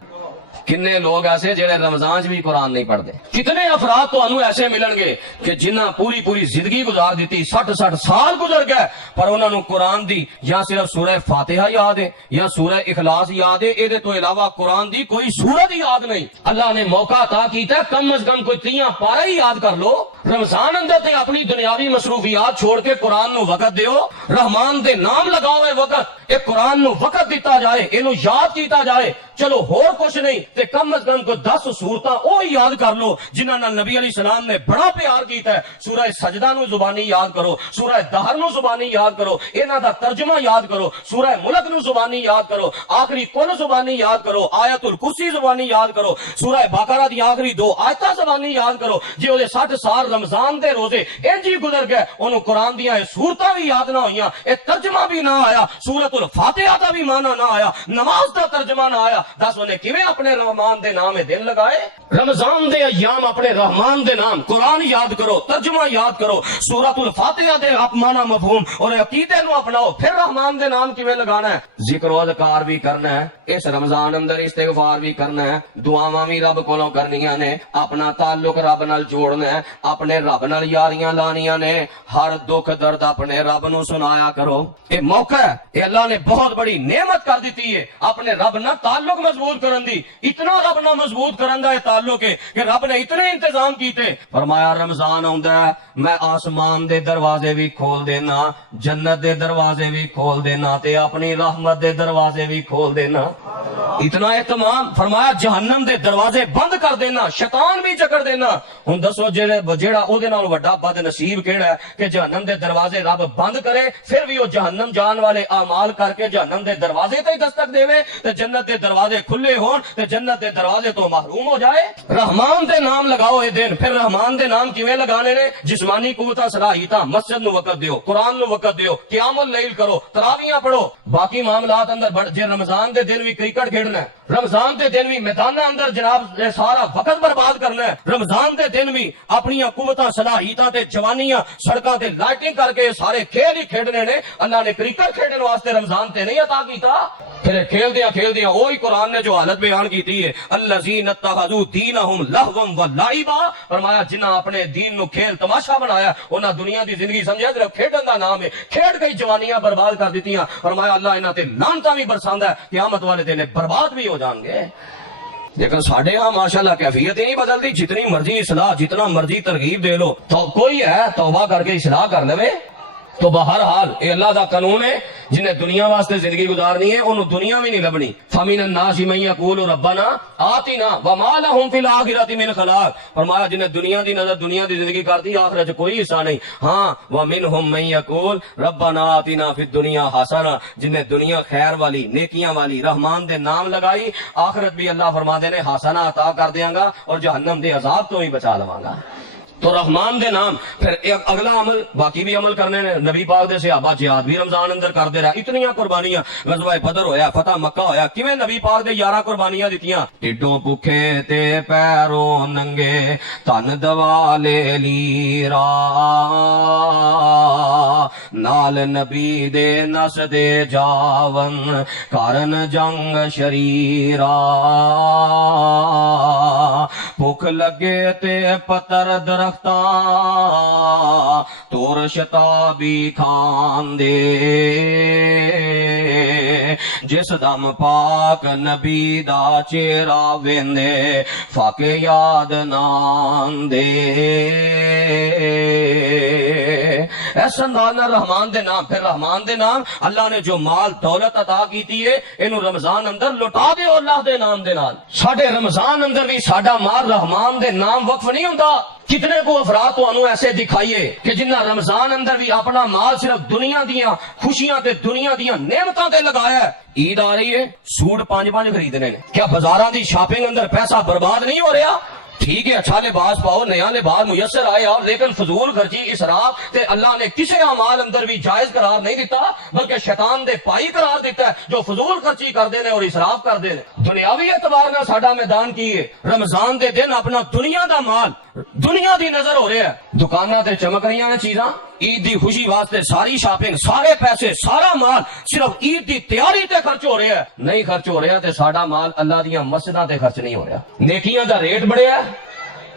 کنے لوگ ایسے جڑے رمضان بھی قرآن نہیں پڑھتے کتنے افراد تو انہوں ایسے ملن گے کہ جنہ پوری زندگی گزار دیتی 60 سال گزر گئے پر انہوں نے قرآن دی یا صرف سورہ فاتحہ یاد ہے یا سورہ اخلاص یاد ہے اے تو علاوہ قرآن دی کوئی سورت ہی یاد نہیں اللہ نے موقع عطا کیتا ہے کم از کم کوئی 3 پارہ ہی یاد کر لو رمضان اندر تے اپنی دنیاوی مصروفیات چھوڑ کے قرآن نو وقت دیو رحمان دے نام لگاؤ اے وقت اے قرآن نو وقت دیتا جائے اینو یاد کیتا جائے چلو ہور کچھ نہیں تے کم از کم کو 10 سورتاں او یاد کر لو جنہاں نال نبی علیہ السلام نے بڑا پیار کیتا ہے سورہ سجدہ نو زبانی یاد کرو سورہ دہر نو زبانی یاد کرو انہاں دا ترجمہ یاد کرو سورہ ملک نو زبانی یاد کرو آخری کل زبانی یاد کرو آیت الکرسی زبانی یاد کرو سورہ بقرہ دی آخری 2 آیتاں زبانی یاد کرو جے او 60 سال رمضان دے روزے انج ہی گزر گئے اونوں قرآن دیاں سورتاں بھی یاد نہ ہویاں اے ترجمہ بھی نہ آیا سورۃ الفاتحہ دا بھی معنی نہ آیا نماز دا ترجمہ نہ آیا دس انہیں کیویں اپنے رحمان دے نام دل لگائے رمضان دے ایام اپنے رحمان دے نام قرآن یاد کرو ترجمہ یاد کرو سورۃ الفاتحہ دے معنی مفہوم اور عقیدے نو اپناؤ پھر رحمان دے نام کیویں لگانا ہے ذکر و اذکار بھی کرنا ہے اس رمضان اندر استغفار بھی کرنا ہے دعاواں بھی رب کولوں کرنیاں نے اپنا تعلق رب نال جوڑنا ہے اپنے رب نال یاریاں لانیاں نے ہر دکھ درد اپنے رب نو سنایا کرو اے موقع ہے اے اللہ نے بہت بڑی نعمت کر دیتی ہے اپنے رب نال تعلق مضبوط کرن دی اتنا رب نال مضبوط کرن دا اے تعلق ہے کہ رب نے اتنے انتظام کیتے فرمایا رمضان آوندا ہے میں آسمان دے دروازے بھی کھول دینا جنت دے دروازے بھی کھول دینا تے اپنی رحمت دے دروازے بھی کھول دینا اتنا اہتمام فرمایا جہنم دے دروازے بند کر دینا شیطان بھی چکر دینا ہن دسو جیڑا او دے نال وڈا بد نصیب کیڑا ہے کہ جہنم دے دروازے رب بند کرے پھر بھی وہ جہنم جان والے اعمال کر کے جہنم دے دروازے تے دستک دے تے جنت دے دروازے کھلے ہون تے جنت دے دروازے تو محروم ہو جائے رحمان دے نام لگاؤ اے دن پھر رحمان دے نام کیویں لگانے نے جسمانی قوتاں صلاحیتاں مسجد نو وقت دیو قرآن نو وقت دیو قیام اللیل کرو تراویحاں پڑھو باقی معاملات اندر بڑھ جے رمضان دے دن بھی کرکٹ کھیڈنا ہے رمضان دے دن بھی میداناں اندر جناب سارا وقت برباد کرنا ہے رمضان دے دن بھی اپنی قوتاں صلاحیتاں تے جوانیاں سڑکاں تے لائٹنگ کر کے سارے کھیل ہی کھیڈنے نے اللہ نے کرکٹ کھیڈن واسطے رمضان تے نہیں عطا کیتا پھر کھیل دیاں وہی قرآن نے جو حالت بیان کیتی ہے الذین اتخذوا دینہم لہوا ولعبا فرمایا جنہاں اپنے دین نو کھیل تماشا بنایا انہاں دنیا دی زندگی سمجھا صرف کھیڈن دا نام ہے کھیڈ کے جوانیاں برباد کر دتیاں فرمایا اللہ انہاں تے لعنتاں بھی برساندا ہے قیامت والے دن برباد بھی ہو جان گے لیکن ساڑھے ہاں ماشاءاللہ کیفیت ہی نہیں بدلتی جتنی مرضی اصلاح جتنا مرضی ترغیب دے لو تو کوئی ہے توبہ کر کے اصلاح کر لے تو بہرحال اے اللہ دا قانون ہے جنہیں دنیا واسطے زندگی گزارنی ہے انہوں دنیا میں نہیں لبنی فَمِنَ النَّاسِ مَن يَقُولُ رَبَّنَا آتِنَا وَمَا لَهُمْ فِي الْآخِرَةِ مِنْ خَلَاقٍ فرمایا جنہیں دنیا دی نظر دنیا دی زندگی کرتی آخرت کوئی حصہ نہیں ہاں وَمِنْهُمْ مَن يَقُولُ رَبَّنَا آتِنَا فِي الدُّنْيَا حَسَنَةً جنہیں دنیا خیر والی نیکیاں والی رحمان دے نام لگائی آخرت بھی اللہ فرما دے نے حسنہ عطا کر دیاں گا اور جہنم دے عذاب تو ہی بچا لواں گا تو رحمان دے نام پھر ایک اگلا عمل باقی بھی عمل کرنے نے نبی پاک دے صحابہ جہاد بھی رمضان اندر کر دے رہا اتنیاں قربانیاں غزوہ بدر ہویا فتح مکہ ہویا کیویں نبی پاک دے 11 قربانیاں دتیاں ٹڈوں بھکھے تے پیروں ننگے تن دوا لے لیرا نال نبی دے نس دے جاون کارن جنگ شریرا بھوک لگے تے پتر درخت تور شتابی کھان دے جس دم پاک نبی دا چہرہ ویندے فاقے یاد نان دے اس انداز نال رحمان دے نام، پھر رحمان دے نام اللہ نے جو مال دولت عطا کیتی ہے اینو رمضان اندر لٹا دیو اللہ دے نام دے نال۔ ساڈے رمضان اندر بھی ساڈا مال رحمان دے نام وقف نہیں ہوندا۔ کتنے کو افراد تو ایسے دکھائیے کہ جنہ رمضان اندر بھی اپنا مال صرف دنیا دیاں خوشیاں تے دنیا دیاں نعمتاں تے لگایا ہے۔ عید آ رہی ہے، سوٹ 5 خریدنے نے، کیا بازاراں دی شاپنگ اندر پیسہ برباد نہیں ہو رہا؟ ٹھیک ہے، اچھا لباس پاؤ، نیا لباس میسر آئے آؤ، لیکن فضول خرچی اسراف تے اللہ نے کسی اعمال اندر بھی جائز قرار نہیں دیتا، بلکہ شیطان دے پائی قرار دیتا ہے جو فضول خرچی کر دے اور اسراف کر دے۔ دنیاوی اعتبار نال ساڈا میدان کی ہے، رمضان دے دن اپنا دنیا دا مال دنیا دی نظر ہو رہا ہے، دکاناں تے چمک رہی ہیں چیزاں، عید دی خوشی واسطے ساری شاپنگ، سارے پیسے، سارا مال صرف عید دی تیاری تے خرچ ہو رہا ہے۔ نہیں خرچ ہو رہا تے ساڈا مال اللہ دیاں مسجداں تے خرچ نہیں ہو رہا۔ نیکیاں دا ریٹ بڑھیا ہے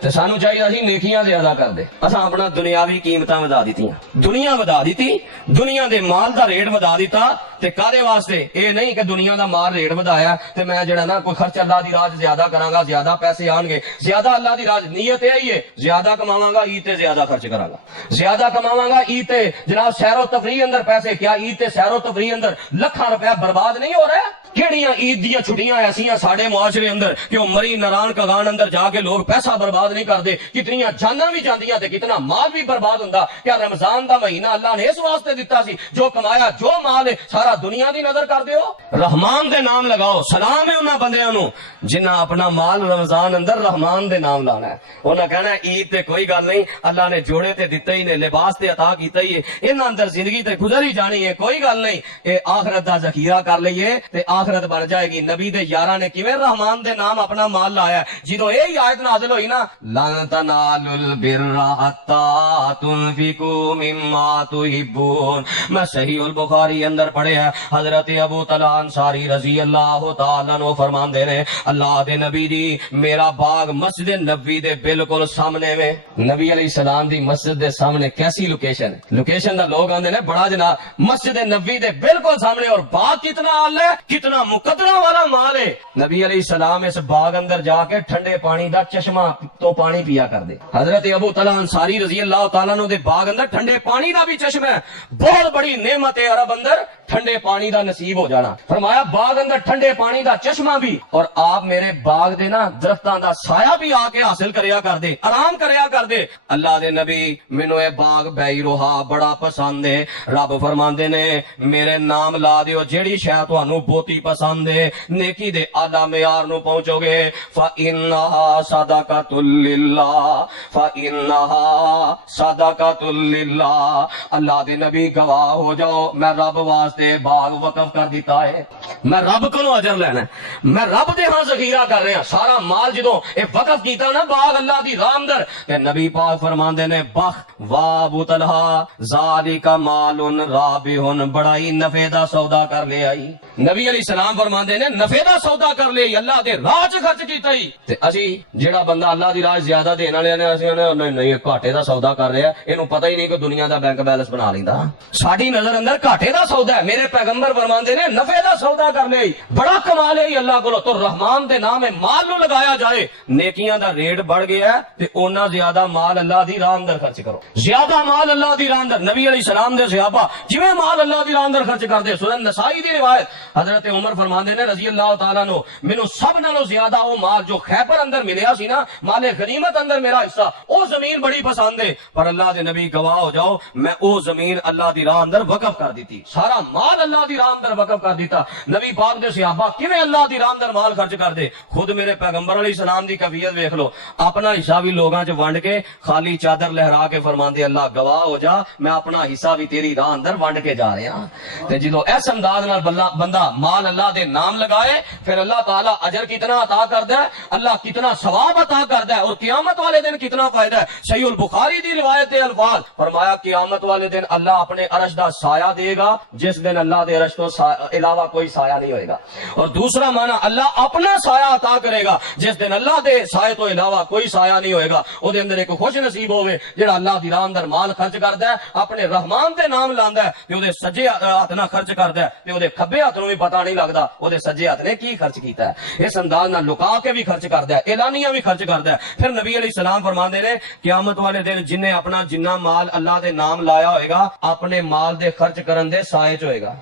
تے سانو چاہیے اسی نیکیاں زیادہ کر دے، اساں اپنا دنیاوی قیمتاں ودا دتیاں، دنیا ودا دیتی، دنیا دے مال دا ریٹ ودا دیتا تے کادے واسطے؟ اے نہیں کہ دنیا دا مال ریٹ ودایا تے میں جڑا نا کوئی خرچ اللہ دی راہ زیادہ کراں گا، زیادہ پیسے آن گے، زیادہ اللہ دی راہ نیت اے ہی ہے زیادہ کماواں گا عید تے زیادہ خرچ کراں گا، زیادہ کماواں گا عید تے جناب سیر و تفریح اندر پیسے، کیا عید تے سیر و تفریح اندر لاکھاں روپیہ برباد نہیں ہو رہا؟ کیڑیاں عید دیاں چھٹیاں ایسیاں ساڈے معاشرے اندر کہ وہ مری نران کگان اندر جا کے لوگ پیسہ برباد نہیں کرتے، کتنیاں جاناں بھی جاندیاں تے کتنا مال بھی برباد ہوندا۔ کیا رمضان دا مہینہ اللہ نے اس واسطے دتا سی جو کمایا جو مال ہے سارا دنیا دی نظر کر دیو؟ رحمان دے نام لگاؤ، سلام ہے انہاں بندیاں نو جنہ اپنا مال رمضان اندر رحمان دے نام لانا ہے۔ انہاں کہنا ہے عید تے کوئی گل نہیں، اللہ نے جوڑے تے دتے ہی نے، لباس تے عطا کیتا ہی ہے، انہاں اندر زندگی تے گزر ہی جانی ہے، کوئی گل نہیں، اے آخرت دا ذخیرہ کر لئیے تے آخرت بن جائے گی۔ نبی دے یاراں نے کیویں رحمان دے نام اپنا مال لایا؟ جدوں یہ آیت نازل ہوئی نا، لن تنالوا البر حتى تنفقوا مما تحبون، میں صحیح البخاری اندر پڑھے ہے، حضرت ابو طلحہ انصاری رضی اللہ تعالیٰ عنہ فرماندے نے اللہ دے نبی دی میرا باغ مسجد نبوی دے بالکل سامنے میں، نبی علیہ السلام دی مسجد دے سامنے کیسی لوکیشن ہے؟ لوکیشن دا لوگ آندے نے بڑا جناب مسجد نبوی دے بالکل سامنے، اور باغ کتنا اعلی ہے، کتنا مقدرہ والا مال ہے۔ نبی علیہ السلام اس باغ اندر جا کے ٹھنڈے پانی دا چشمہ تو پانی پیا کر دے۔ حضرت ابو طلحہ انصاری رضی اللہ تعالیٰ عنہ دے باغ اندر ٹھنڈے پانی دا بھی چشمہ ہے، بہت بڑی نعمت ہے عرب اندر ٹھنڈے پانی دا نصیب ہو جانا۔ فرمایا باغ اندر ٹھنڈے پانی دا چشمہ بھی، اور آپ میرے باغ دے نا درختاں دا سایہ بھی آ کے حاصل کریا کر دے، آرام کریا کر دے۔ اللہ دے نبی مینوں اے باغ بے روحا بڑا پسند ہے، رب فرماندے نے میرے نام لا دیو جیڑی شے تانوں بہتی پسند ہے، نیکی دے اعلی معیار نو پہنچو گے، فإنها صدقۃ للہ، فإنها صدقۃ للہ۔ اللہ دے نبی گواہ ہو جاؤ میں رب واسطے باغ وقف کر دیتا ہے، میں رب کو اجر لینا ہے، میں رب دے ہاں ذخیرہ کر رہا سارا مال جدوں اے وقف کیتا نا باغ اللہ دی راہ اندر، کہ نبی پاک فرماندے نے بخ واہ ابو طلحہ ذالک مال رابح، بڑا ہی نفع دا سودا کر لے آئی۔ نبی علیہ السلام فرماندے نے نفع دا سودا کر لے اللہ دے راہ چ خرچ کیتا ہی۔ تے اسی جیڑا بندہ اللہ دی راہ زیادہ دین والے نے اسی نہیں گھاٹے دا سودا کر رہا ہے، اینو پتہ ہی نہیں کہ دنیا دا بینک بیلنس بنا لیندا۔ ساڈی نظر اندر گھاٹے دا سودا ہے، میرے پیغمبر فرماندے نے نفع دا سودا کر لے، بڑا کمال ہے اللہ کولو۔ تو رحمان دے نام مال نو لگایا جائے، نیکیاں دا ریٹ بڑھ گیا ہے تے اونا زیادہ مال اللہ دی راہ اندر خرچ کرو، زیادہ مال اللہ دی راہ اندر۔ نبی علیہ السلام دے صحابہ جویں مال اللہ دی راہ اندر خرچ کردے، سنن نسائی دی روایت حضرت عمر فرماندے نے رضی اللہ تعالیٰ عنہ مینوں سب نالوں زیادہ او مال جو خیبر اندر ملیا سی نا، مال غنیمت اندر میرا حصہ، او زمین بڑی پسند ہے، پر اللہ دے نبی گواہ ہو جاؤ میں او زمین اللہ دی راہ اندر وقف کر دیتی، سارا مال اللہ دی راہ اندر وقف کر دیتا۔ نبی پاک دے صحابہ کیویں اللہ دی راہ اندر مال خرچ کر دے، خود میرے پیغمبر علیہ السلام دی کیفیت دیکھ لو، اپنا حصہ بھی لوگاں چ ونڈ کے خالی چادر لہرا کے فرماندے اللہ گواہ ہو جا میں اپنا حصہ بھی تیری راہ اندر ونڈ کے جا رہا ہاں۔ تے جدوں اس انداز نال بندہ مال اللہ دے نام لگائے پھر اللہ تعالیٰ اجر کتنا عطا کردا ہے، اللہ کتنا ثواب عطا کردا ہے، اور قیامت والے دن کتنا فائدہ ہے۔ صحیح البخاری دی روایت الفاظ فرمایا قیامت والے دن اللہ اپنے عرش دا سایہ دے گا جس دن اللہ دے عرش تو علاوہ کوئی سایہ سایہ نہیں ہوئے گا. اور دوسرا معنی اللہ اپنا سایہ عطا کرے گا. جس دن اللہ دے سایہ تو علاوہ کوئی سایہ نہیں ہوئے گا, او دے اندر ایک خوش نصیب ہوئے جڑا اللہ دی راہ اندر مال خرچ کردا ہے, اپنے رحمان دے نام لاندا ہے تے او دے سجے ہاتھ نہ خرچ کردا ہے تے او دے کھبے ہاتھ نوں بھی پتہ نہیں لگدا او دے سجے ہاتھ نے کی خرچ کیتا ہے. اس انداز نال لکا کے بھی خرچ کردا ہے, اعلانیہ بھی خرچ کردا ہے. پھر نبی علیہ السلام فرماندے نے قیامت والے دن جن نے اپنا جنہ مال اللہ دے نام لایا ہوئے گا اپنے مال دے خرچ کرن دے سائے چ ہوئے گا.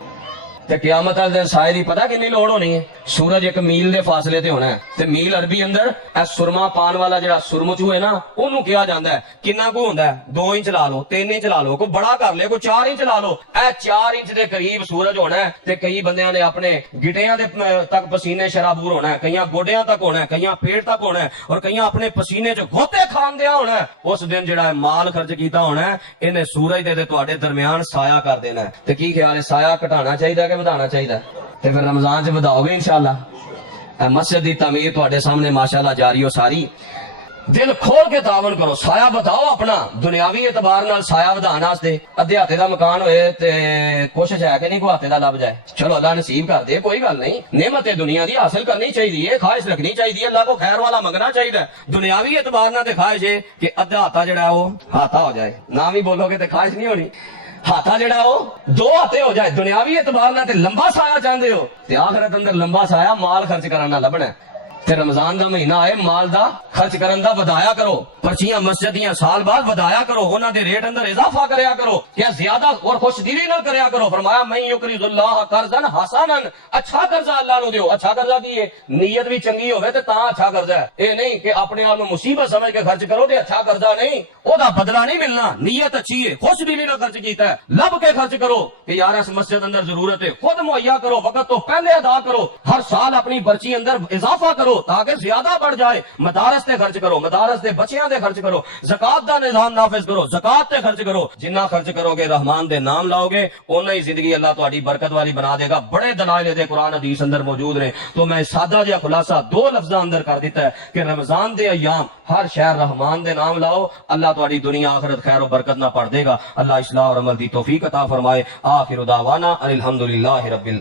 تے قیامت والے دن سائے دی پتہ کنی لوڑ ہونی ہے. سورج ایک میل دے فاصلے تے ہونا ہے تے میل عربی اندر اے سرما پان والا جڑا سرمچو ہے نا اونوں کہا جاندا ہے. کنا کو ہوندا ہے 2 انچ لا لو 3 انچ لا لو, کوئی بڑا کر لے کوئی 4 انچ لا لو. اے 4 انچ دے قریب سورج ہونا ہے تے کئی بندیاں نے اپنے گٹیاں دے تک پسینے شرابور ہونا ہے, کئیاں گوڈیاں تک ہونا ہے, کئیاں پیٹ تک ہونا ہے, اور کئیاں اپنے پسینے چ گھوتے کھان دیا ہونا ہے. اس دن جڑا مال خرچ کیتا ہونا ہے انہیں سورج دے تواڈے درمیان سایہ کر دینا ہے. تے کی خیال ہے سایہ گھٹانا چاہیے کہ ودانا چاہیے؟ تے پھر رمضان چ وداؤ گے انشاءاللہ. مسجد دی تعمیر تواڈے سامنے ماشاءاللہ جاری ہو ساری. دل کھول کے تعاون کرو, سایہ بتاؤ اپنا دنیاوی اعتبار نال سایہ ودان واسطے. ادھے ہاتھے دا مکان ہوئے تے کوشش ہے کہ نہیں کو ہاتھے دا لب جائے, چلو اللہ نصیب کر دے, کوئی گل نہیں. نعمت دنیا دی حاصل کرنی چاہیے, خواہش رکھنی چاہیے, اللہ کو خیر والا منگنا چاہیے. دنیاوی اعتبار نال تے خواہش ہے کہ ادھا ہاتھا جڑا ہے وہ ہاتھا ہو جائے, نہ بھی بولو گے تے خواہش نہیں ہونی. ہاتھا جڑا ہو 2 ہاتھے ہو جائے. دنیاوی اعتبار نال تے لمبا سایہ چاہندے ہو تے آخرت اندر لمبا سایہ مال خرچ کرنا لبنا ہے. تے رمضان دا مہینہ آئے مال دا خرچ کرن دا ودایا کرو, پرچیاں مسجدیاں سال بعد ودایا کرو, انہاں دے ریٹ اندر اضافہ کریا کرو, کیا زیادہ اور خوش دلی نال کریا کرو. فرمایا من یقرض اللہ قرضا حسنا, اچھا قرضہ اللہ نو دیو. اچھا قرضہ کی ہے؟ نیت بھی چنگی ہوے تے تاں اچھا قرضہ ہے. اے نہیں کہ اپنے آپ نو مصیبت سمجھ کے خرچ کرو تے اچھا قرضہ نہیں, او دا بدلہ نہیں ملنا. نیت اچھی ہے, خوش دلی نال خرچ کیتا ہے, لب کے خرچ کرو کہ یار اس مسجد اندر ضرورت ہے, خود مہیا کرو, وقت تو پہلے ادا کرو, ہر سال اپنی پرچی اندر اضافہ کرو تاکہ زیادہ بڑھ جائے. مدارس تے خرچ کرو, مدارس دے بچیاں دے خرچ کرو, زکات دا نظام نافذ کرو, زکات تے خرچ کرو. جنہ خرچ کرو گے رحمان دے نام لاؤ گے اونہ ہی زندگی اللہ تہاڈی برکت والی بنا دے گا. بڑے دلائل دے قرآن حدیث اندر موجود نے, تو میں سادہ جہا خلاصہ 2 لفظاں اندر کر دیتا ہے کہ رمضان دے ایام ہر شہر رحمان دے نام لاؤ, اللہ تہاڈی دنیا آخرت خیر و برکت نہ پڑھ دے گا. اللہ اصلاح اور عمل دی توفیق عطا فرمائے. آخر دعوانا ان الحمدللہ رب العالمین.